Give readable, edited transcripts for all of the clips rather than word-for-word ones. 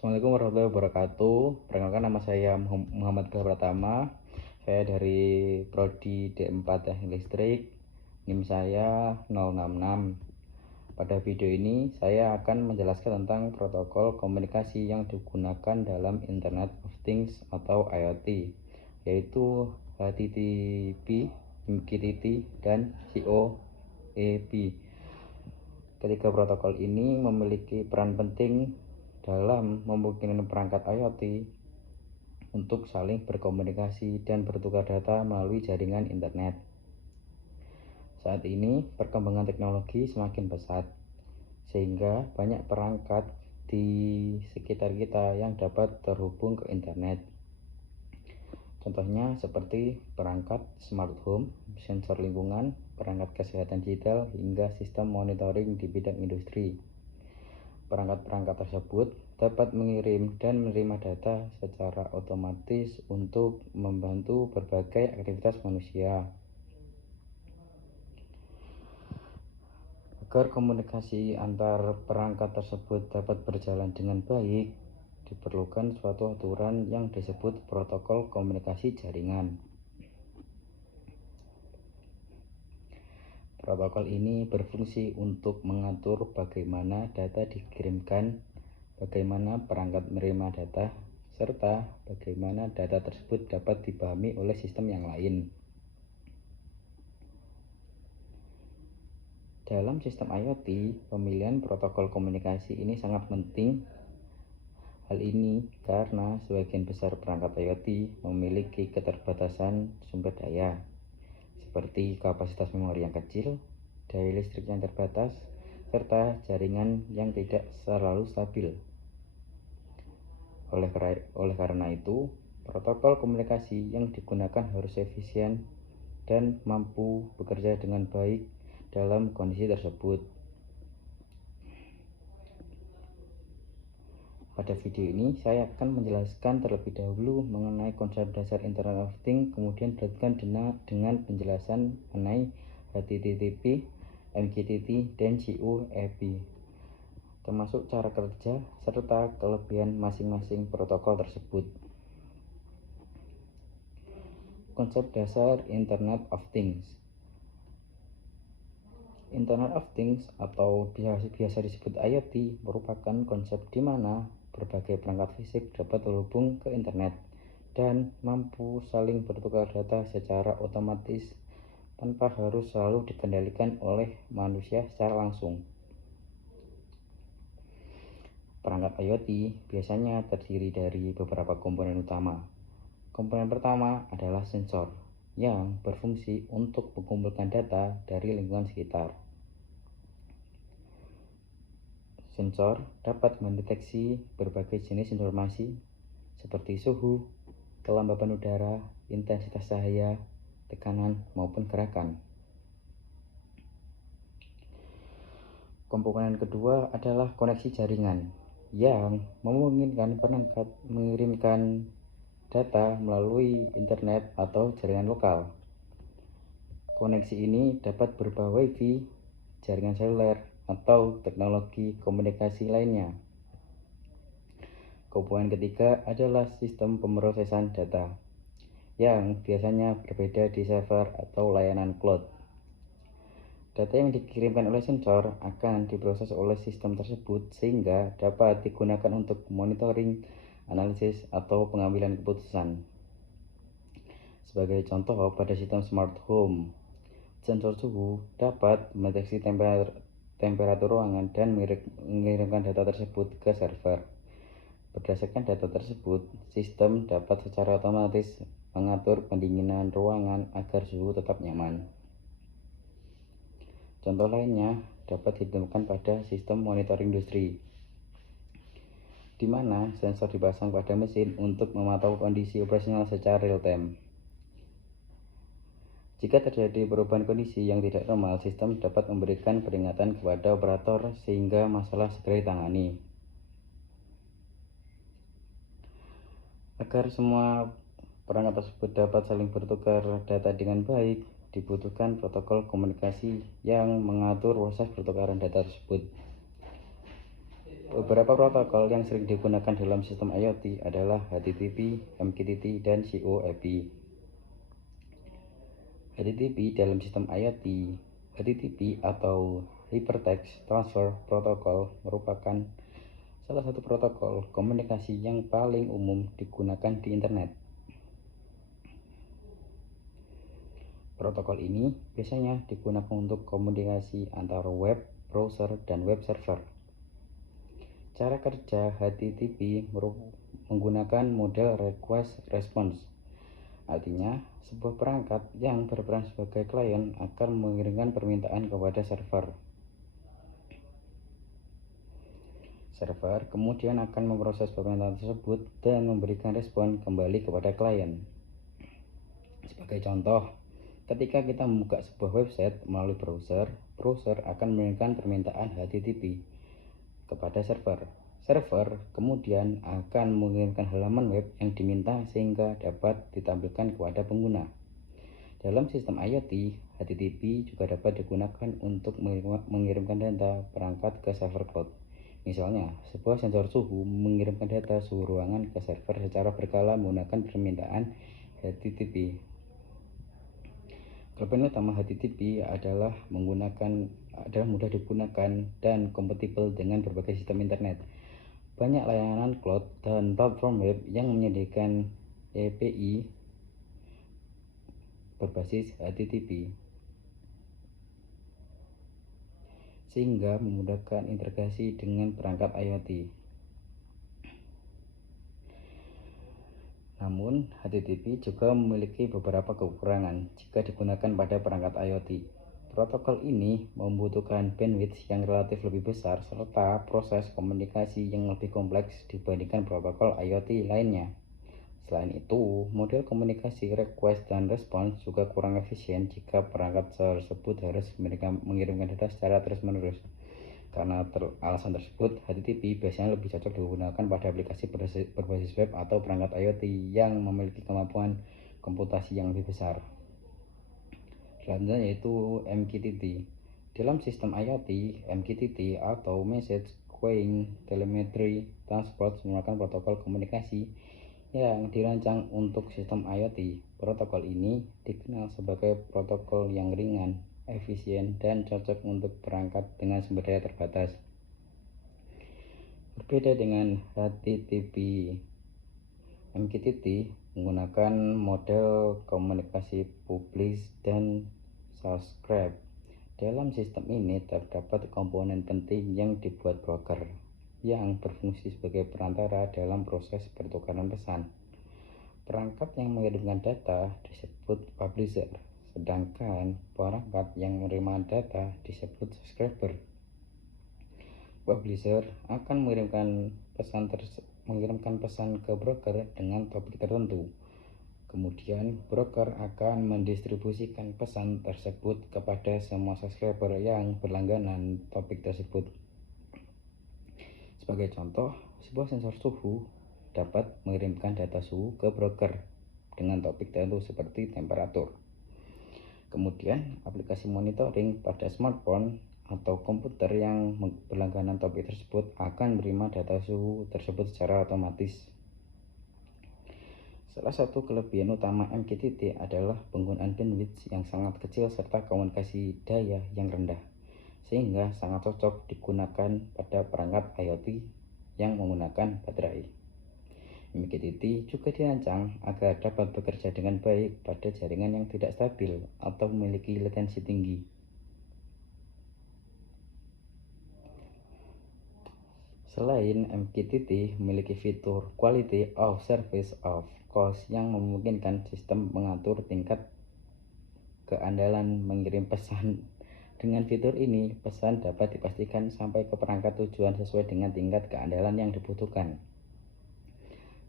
Assalamualaikum warahmatullahi wabarakatuh. Perkenalkan, nama saya Muhammad Pratama. Saya dari Prodi D4 Teknik Listrik. NIM saya 066. Pada video ini saya akan menjelaskan tentang protokol komunikasi yang digunakan dalam Internet of Things atau IoT, yaitu HTTP, MQTT, dan COAP. Ketiga protokol ini memiliki peran penting dalam memungkinkan perangkat IoT untuk saling berkomunikasi dan bertukar data melalui jaringan internet. Saat ini perkembangan teknologi semakin pesat, sehingga banyak perangkat di sekitar kita yang dapat terhubung ke internet. Contohnya seperti perangkat smart home, sensor lingkungan, perangkat kesehatan digital, hingga sistem monitoring di bidang industri. Perangkat-perangkat tersebut dapat mengirim dan menerima data secara otomatis untuk membantu berbagai aktivitas manusia. Agar komunikasi antar perangkat tersebut dapat berjalan dengan baik, diperlukan suatu aturan yang disebut protokol komunikasi jaringan. Protokol ini berfungsi untuk mengatur bagaimana data dikirimkan, bagaimana perangkat menerima data, serta bagaimana data tersebut dapat dipahami oleh sistem yang lain. Dalam sistem IoT, pemilihan protokol komunikasi ini sangat penting. Hal ini karena sebagian besar perangkat IoT memiliki keterbatasan sumber daya, seperti kapasitas memori yang kecil, daya listrik yang terbatas, serta jaringan yang tidak selalu stabil. Oleh karena itu, protokol komunikasi yang digunakan harus efisien dan mampu bekerja dengan baik dalam kondisi tersebut. Pada video ini, saya akan menjelaskan terlebih dahulu mengenai konsep dasar Internet of Things, kemudian dilanjutkan dengan penjelasan mengenai HTTP, MQTT, dan COAP, termasuk cara kerja serta kelebihan masing-masing protokol tersebut. Konsep dasar Internet of Things. Internet of Things atau biasa disebut IoT merupakan konsep di mana berbagai perangkat fisik dapat terhubung ke internet dan mampu saling bertukar data secara otomatis tanpa harus selalu dikendalikan oleh manusia secara langsung. Perangkat IoT biasanya terdiri dari beberapa komponen utama. Komponen pertama adalah sensor yang berfungsi untuk mengumpulkan data dari lingkungan sekitar. Sensor dapat mendeteksi berbagai jenis informasi seperti suhu, kelembapan udara, intensitas cahaya, tekanan, maupun gerakan. Komponen kedua adalah koneksi jaringan yang memungkinkan perangkat mengirimkan data melalui internet atau jaringan lokal. Koneksi ini dapat berupa WiFi, jaringan seluler, atau teknologi komunikasi lainnya. Komponen ketiga adalah sistem pemrosesan data yang biasanya berbeda di server atau layanan cloud. Data yang dikirimkan oleh sensor akan diproses oleh sistem tersebut sehingga dapat digunakan untuk monitoring, analisis, atau pengambilan keputusan. Sebagai contoh, pada sistem smart home, sensor suhu dapat mendeteksi temperatur ruangan dan mengirimkan data tersebut ke server. Berdasarkan data tersebut, sistem dapat secara otomatis mengatur pendinginan ruangan agar suhu tetap nyaman. Contoh lainnya dapat ditemukan pada sistem monitoring industri, di mana sensor dipasang pada mesin untuk memantau kondisi operasional secara real time. Jika terjadi perubahan kondisi yang tidak normal, sistem dapat memberikan peringatan kepada operator sehingga masalah segera ditangani. Agar semua perangkat tersebut dapat saling bertukar data dengan baik, dibutuhkan protokol komunikasi yang mengatur proses pertukaran data tersebut. Beberapa protokol yang sering digunakan dalam sistem IoT adalah HTTP, MQTT, dan COAP. HTTP dalam sistem IoT. HTTP atau Hypertext Transfer Protocol merupakan salah satu protokol komunikasi yang paling umum digunakan di internet. Protokol ini biasanya digunakan untuk komunikasi antara web, browser, dan web server. Cara kerja HTTP menggunakan model request response. Artinya, sebuah perangkat yang berperan sebagai klien akan mengirimkan permintaan kepada server. Server kemudian akan memproses permintaan tersebut dan memberikan respon kembali kepada klien. Sebagai contoh, ketika kita membuka sebuah website melalui browser, browser akan mengirimkan permintaan HTTP kepada server. Server kemudian akan mengirimkan halaman web yang diminta sehingga dapat ditampilkan kepada pengguna. Dalam sistem IoT, HTTP juga dapat digunakan untuk mengirimkan data perangkat ke server cloud. Misalnya, sebuah sensor suhu mengirimkan data suhu ruangan ke server secara berkala menggunakan permintaan HTTP. Kelebihan utama HTTP adalah mudah digunakan dan kompatibel dengan berbagai sistem internet. Banyak layanan cloud dan platform web yang menyediakan API berbasis HTTP, sehingga memudahkan integrasi dengan perangkat IoT. Namun, HTTP juga memiliki beberapa kekurangan jika digunakan pada perangkat IoT. Protokol ini membutuhkan bandwidth yang relatif lebih besar serta proses komunikasi yang lebih kompleks dibandingkan protokol IoT lainnya. Selain itu, model komunikasi request dan response juga kurang efisien jika perangkat tersebut harus mengirimkan data secara terus-menerus. Karena alasan tersebut, HTTP biasanya lebih cocok digunakan pada aplikasi berbasis web atau perangkat IoT yang memiliki kemampuan komputasi yang lebih besar. Selanjutnya yaitu MQTT. Dalam sistem IoT, MQTT atau Message Queuing Telemetry Transport merupakan protokol komunikasi yang dirancang untuk sistem IoT. Protokol ini dikenal sebagai protokol yang ringan, efisien, dan cocok untuk perangkat dengan sumber daya terbatas. Berbeda dengan HTTP, MQTT menggunakan model komunikasi publish dan subscribe. Dalam sistem ini terdapat komponen penting yang dibuat broker yang berfungsi sebagai perantara dalam proses pertukaran pesan. Perangkat yang mengirimkan data disebut publisher, sedangkan perangkat yang menerima data disebut subscriber. Publisher akan mengirimkan pesan ke broker dengan topik tertentu. Kemudian broker akan mendistribusikan pesan tersebut kepada semua subscriber yang berlangganan topik tersebut. Sebagai contoh, sebuah sensor suhu dapat mengirimkan data suhu ke broker dengan topik tertentu seperti temperatur. Kemudian, aplikasi monitoring pada smartphone atau komputer yang berlangganan topik tersebut akan menerima data suhu tersebut secara otomatis. Salah satu kelebihan utama MQTT adalah penggunaan bandwidth yang sangat kecil serta komunikasi daya yang rendah, sehingga sangat cocok digunakan pada perangkat IoT yang menggunakan baterai. MQTT juga dirancang agar dapat bekerja dengan baik pada jaringan yang tidak stabil atau memiliki latensi tinggi. Selain MQTT memiliki fitur Quality of Service of Course yang memungkinkan sistem mengatur tingkat keandalan mengirim pesan. Dengan fitur ini, pesan dapat dipastikan sampai ke perangkat tujuan sesuai dengan tingkat keandalan yang dibutuhkan.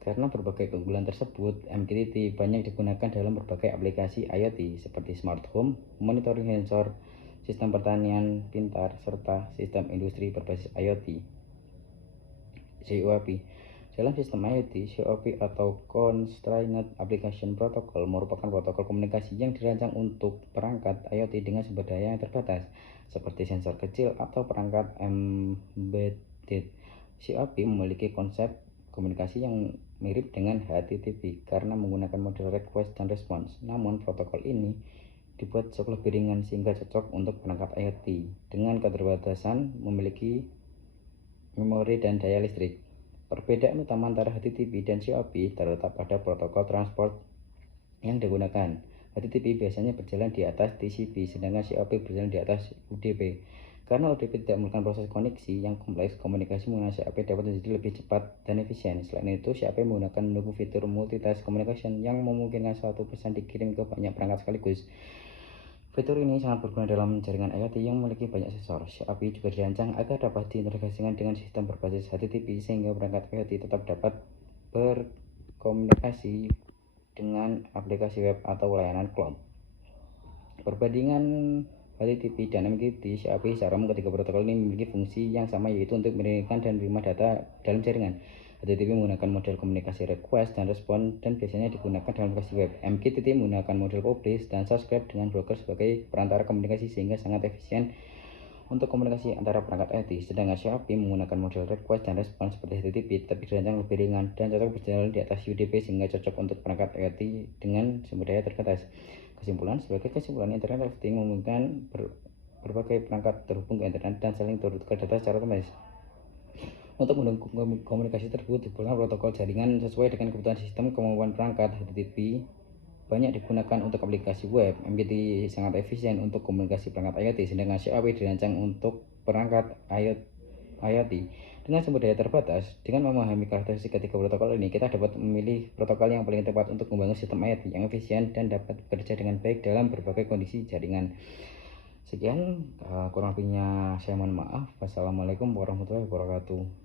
Karena berbagai keunggulan tersebut, MQTT banyak digunakan dalam berbagai aplikasi IoT seperti smart home, monitoring sensor, sistem pertanian pintar, serta sistem industri berbasis IoT. COAP. Dalam sistem IoT, COAP atau Constrained Application Protocol merupakan protokol komunikasi yang dirancang untuk perangkat IoT dengan sumber daya yang terbatas, seperti sensor kecil atau perangkat embedded. COAP memiliki konsep komunikasi yang mirip dengan HTTP karena menggunakan model request dan response. Namun protokol ini dibuat jauh lebih ringan sehingga cocok untuk perangkat IoT dengan keterbatasan memiliki memori dan daya listrik. Perbedaan utama antara HTTP dan COAP terletak pada protokol transport yang digunakan. HTTP biasanya berjalan di atas TCP, sedangkan COAP berjalan di atas UDP. Karena UDP tidak memerlukan proses koneksi yang kompleks, komunikasi menggunakan COAP dapat menjadi lebih cepat dan efisien. Selain itu, COAP menggunakan mendukung fitur multitask communication yang memungkinkan suatu pesan dikirim ke banyak perangkat sekaligus. Fitur ini sangat berguna dalam jaringan IoT yang memiliki banyak sensor. COAP juga dirancang agar dapat diintegrasikan dengan sistem berbasis HTTP sehingga perangkat IoT tetap dapat berkomunikasi dengan aplikasi web atau layanan cloud. Perbandingan HTTP dan MQTT, COAP secara umum ketiga protokol ini memiliki fungsi yang sama, yaitu untuk mengirimkan dan menerima data dalam jaringan. HTTP menggunakan model komunikasi request dan respon dan biasanya digunakan dalam aplikasi web. MQTT menggunakan model publish dan subscribe dengan broker sebagai perantara komunikasi sehingga sangat efisien untuk komunikasi antara perangkat IoT. Sedangkan COAP menggunakan model request dan respon seperti HTTP tapi dirancang lebih ringan dan cocok berjalan di atas UDP sehingga cocok untuk perangkat IoT dengan sumber daya terbatas. Sebagai kesimpulan, internet of things memungkinkan berbagai perangkat terhubung ke internet dan saling bertukar data secara otomatis. Untuk mendukung komunikasi tersebut diperlukan protokol jaringan sesuai dengan kebutuhan sistem. Kemampuan perangkat HTTP banyak digunakan untuk aplikasi web. MQTT sangat efisien untuk komunikasi perangkat IoT, sedangkan COAP dirancang untuk perangkat IoT dengan sumber daya terbatas. Dengan memahami karakteristik ketiga protokol ini, kita dapat memilih protokol yang paling tepat untuk membangun sistem IoT yang efisien dan dapat bekerja dengan baik dalam berbagai kondisi jaringan. Sekian, kurang lebihnya saya mohon maaf. Wassalamualaikum warahmatullahi wabarakatuh.